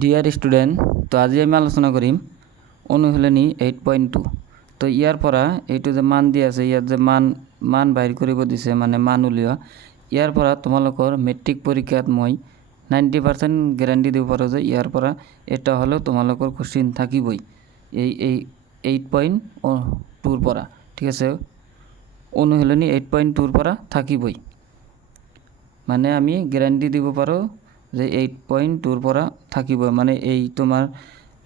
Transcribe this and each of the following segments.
Dear student, তো আজি আমি আলোচনা কৰিম অনুশীলনী 8.2। তো ইয়াৰ পৰা এইটো যে মান দিয়া আছে, ইয়াত যে মান বাহিৰ কৰিব দিছে, মানে মান উলিওৱা। ইয়াৰ পৰা তোমালোকৰ মেট্ৰিক পৰীক্ষাত মই 90% গেৰাণ্টি দিব পাৰোঁ যে ইয়াৰ পৰা এটা হ'লেও তোমালোকৰ কুৱেশ্যন থাকিবই এই 8.2ৰ পৰা। ঠিক আছে, অনুশীলনী 8.2ৰ পৰা থাকিবই, মানে আমি গেৰাণ্টি দিব পাৰোঁ যে 8.2ৰ পৰা থাকিব। মানে এই তোমাৰ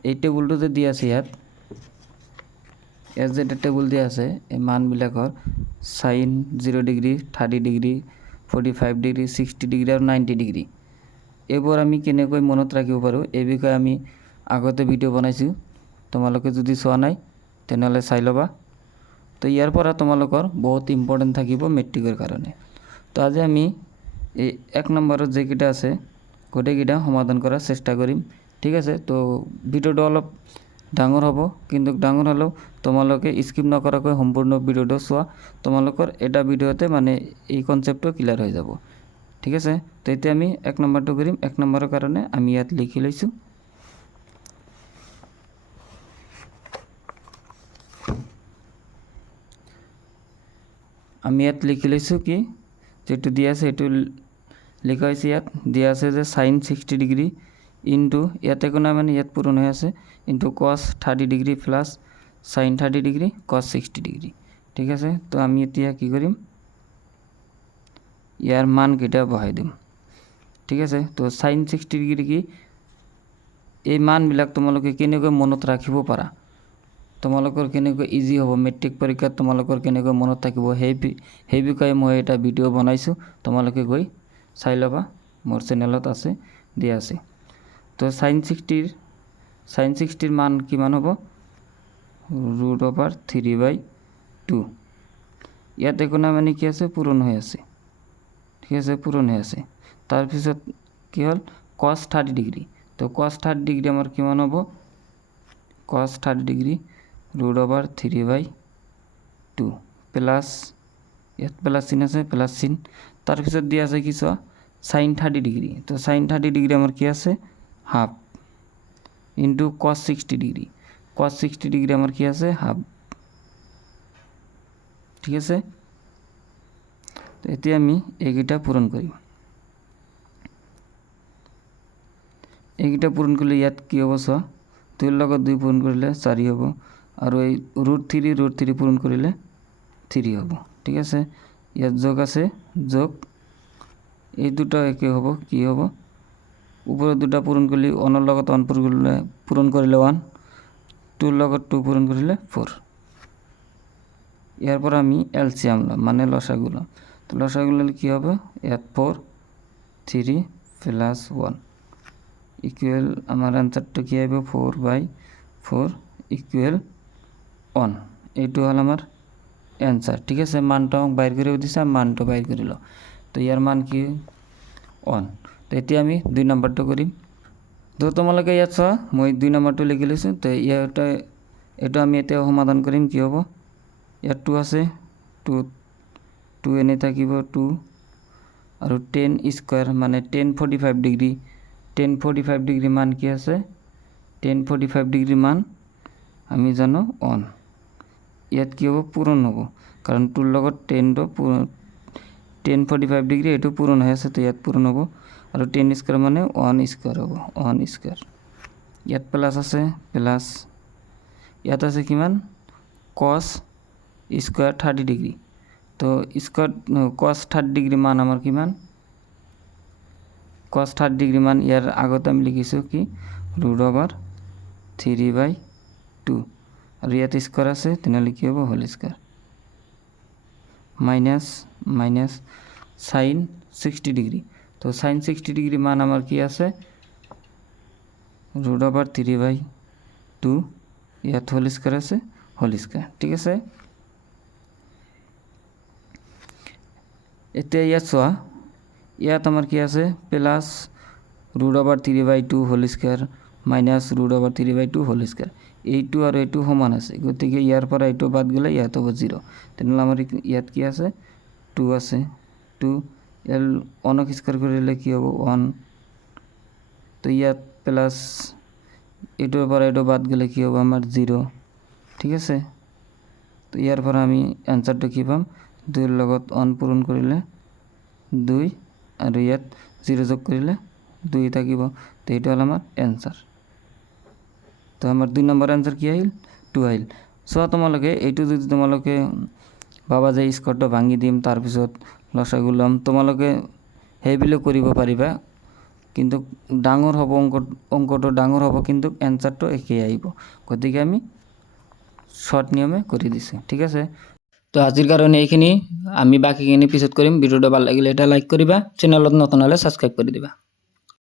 এই টেবুলটো যে দিয়া আছে, ইয়াত যে এটা টেবুল দিয়া আছে এই মানবিলাকৰ sine 0 degree, 30 degree, 45 degree, 60 degree আৰু 90 ডিগ্ৰী। এইবোৰ আমি কেনেকৈ মনত ৰাখিব পাৰোঁ এই বিষয়ে আমি আগতে ভিডিঅ' বনাইছোঁ, তোমালোকে যদি চোৱা নাই তেনেহ'লে চাই ল'বা। তো ইয়াৰ পৰা তোমালোকৰ বহুত ইম্পৰ্টেণ্ট থাকিব মেট্ৰিকৰ কাৰণে। তো আজি আমি এই 1 নম্বৰত যেকেইটা আছে গোটেইকেইটা সমাধান কৰাৰ চেষ্টা কৰিম। ঠিক আছে, তো ভিডিঅ'টো অলপ ডাঙৰ হ'ব, কিন্তু ডাঙৰ হ'লেও তোমালোকে স্কিপ নকৰাকৈ সম্পূৰ্ণ ভিডিঅ'টো চোৱা, তোমালোকৰ এটা ভিডিঅ'তে মানে এই কনচেপ্টটো ক্লিয়াৰ হৈ যাব। ঠিক আছে, তো এতিয়া আমি 1 নম্বৰটো কৰিম। 1 নম্বৰৰ কাৰণে আমি ইয়াত লিখি লৈছোঁ। আমি ইয়াত লিখি লৈছোঁ কি যেটো দিয়া আছে এইটো লিখা হৈছে। ইয়াত দিয়া আছে যে সাইন 60 ডিগ্ৰী ইনটু ইয়াত একো নাই, মানে ইয়াত পূৰণ হৈ আছে, ইনটু কস 30 ডিগ্ৰী প্লাস সাইন 30 ডিগ্ৰী কস 60 ডিগ্ৰী। ঠিক আছে, তো আমি এতিয়া কি কৰিম, ইয়াৰ মানকেইটা বহাই দিম। ঠিক আছে, তো সাইন 60 ডিগ্ৰী কি এই মানবিলাক তোমালোকে কেনেকৈ মনত ৰাখিব পাৰা, তোমালোকৰ কেনেকৈ ইজি হ'ব মেট্ৰিক পৰীক্ষাত, তোমালোকৰ কেনেকৈ মনত থাকিব সেই বিষয়ে মই এটা ভিডিঅ' বনাইছোঁ, তোমালোকে গৈ চাই ল'বা, মোৰ চেনেলত আছে, দিয়া আছে। তো সাইন 60ৰ মান কিমান হ'ব, √3/2। ইয়াত একো নাই, মানে কি আছে পূৰণ হৈ আছে। ঠিক আছে, পূৰণ হৈ আছে। তাৰপিছত কি হ'ল কস 30 ডিগ্ৰী। তো কস 30 ডিগ্ৰী আমাৰ কিমান হ'ব, কস 30 ডিগ্ৰী √3/2 প্লাস ইয়াত প্লাস চিন আছে, প্লাস চিন। তাৰপিছত দিয়া আছে কি চোৱা সাইন 30 ডিগ্ৰী। তো সাইন 30 ডিগ্ৰী আমাৰ কি আছে হাফ ইনটু কস 60 ডিগ্ৰী। কস 60 ডিগ্ৰী আমাৰ কি আছে হাফ। ঠিক আছে, তো এতিয়া আমি এইকেইটা পূৰণ কৰিম। এইকেইটা পূৰণ কৰিলে ইয়াত কি হ'ব চোৱা, 2ৰ লগত 2 পূৰণ কৰিলে 4 হ'ব, আৰু এই √3 পূৰণ কৰিলে 3 হ'ব। ঠিক আছে, ইয়াত যোগ আছে, যোগ এই দুটা একে হ'ব, কি হ'ব ওপৰত দুটা পূৰণ কৰিলে 1ৰ লগত 1 পূৰণ কৰিলে 1, 2ৰ লগত 2 পূৰণ কৰিলে 4। ইয়াৰ পৰা আমি এলচিয়াম ল'ম, মানে লসাগু ল'ম। তো লসাগু ল'লে কি হবে, ইয়াত 4 3 প্লাস 1 ইকুৱেল আমাৰ আনসাৰটো কি আহিব 4/4 ইকুৱেল 1। এইটো হ'ল আমাৰ এনসার। ঠিক আছে, মানটো বাইর করে দিছে, মানটো বাইর করে লো। তো ইয়ার মান কি 1। তো এতিয়া আমি 2 নম্বৰটো কৰিম। তো তোমালোকে ইয়াত চোৱা মই 2 নম্বৰটো লিখি লৈছোঁ। তো এইটো আমি এতিয়া সমাধান কৰিম। কি হ'ব, ইয়াত 2 আছে, 2 এনে থাকিব 2, আৰু 10 স্কোয়াৰ মানে 1045 ডিগ্ৰী। 1045 ডিগ্ৰী মান কি আছে, 1045 ডিগ্ৰী মান আমি জানো 1। ইয়াত কি হ'ব পূৰণ হ'ব, কাৰণ 2ৰ লগত 1045 ডিগ্ৰী এইটো পূৰণ হৈ আছে, তো ইয়াত পূৰণ হ'ব, আৰু 10 স্কোয়ার মানে 1 স্কোয়ার হ'ব, 1 স্কোয়ার। ইয়াত প্লাস আছে, প্লাস ইয়াত আছে কিমান কস স্কোয়ার 30 ডিগ্ৰী। তো কস 30 ডিগ্ৰী মান আমাৰ কিমান, কস 30 ডিগ্ৰী মান ইয়াৰ আগত আমি লিখিছোঁ কি √3/2, আৰু ইয়াত স্কোয়াৰ আছে, তেনেহ'লে কি হ'ব whole square, minus sine 60 degree. তো সাইন 60 ডিগ্ৰী মান আমাৰ কি আছে √3/2, ইয়াত হোল স্কোয়াৰ আছে, হোল স্কোয়াৰ। ঠিক আছে, এতিয়া ইয়াত চোৱা, ইয়াত আমাৰ কি আছে plus √3/2 whole square minus √3/2 whole square. এইটো আৰু এইটো সমান আছে, গতিকে ইয়াৰ পৰা এইটো বাদ গ'লে ইয়াত হ'ব 0। তেনেহ'লে আমাৰ ইয়াত কি আছে 2 আছে, 2 1ক স্কোয়াৰ কৰিলে কি হ'ব 1। তো ইয়াত প্লাস এটার পর এটা বাদ গেলে কী হবে আমার 0, ঠিক আছে। তো ইয়ার পর আমি অ্যান্সারটা কী পাম, 2 লগত 1 পূরণ করিলে 2 আর ইয়াত 0 যোগ করিলে 2 থাকিব। তো এইটো হ'ল আমার অ্যান্সার। তো আমার 2 নম্বৰ অ্যান্সার কি আহিল, 2 আহিল। সো তোমালোকে এইটো যদি তোমালোকে ভাবা যে স্কোয়ারটা ভাঙি দিম তাৰপিছত লসাগু ল'ম, তোমালোকে সেইবুলি কৰিব পাৰিবা, কিন্তু ডাঙৰ হ'ব অঙ্কটো ডাঙৰ হ'ব, কিন্তু অ্যান্সাৰটো একেই আহিব। গতিকে আমি শৰ্ট নিয়মে কৰি দিছোঁ, ঠিক আছে। তো আজিৰ কাৰণে এইখিনি, আমি বাকীখিনি পিছত কৰিম। ভিডিঅ'টো ভাল লাগিলে এটা লাইক কৰিবা, চেনেলত নতুন হ'লে ছাবস্ক্ৰাইব কৰি দিবা।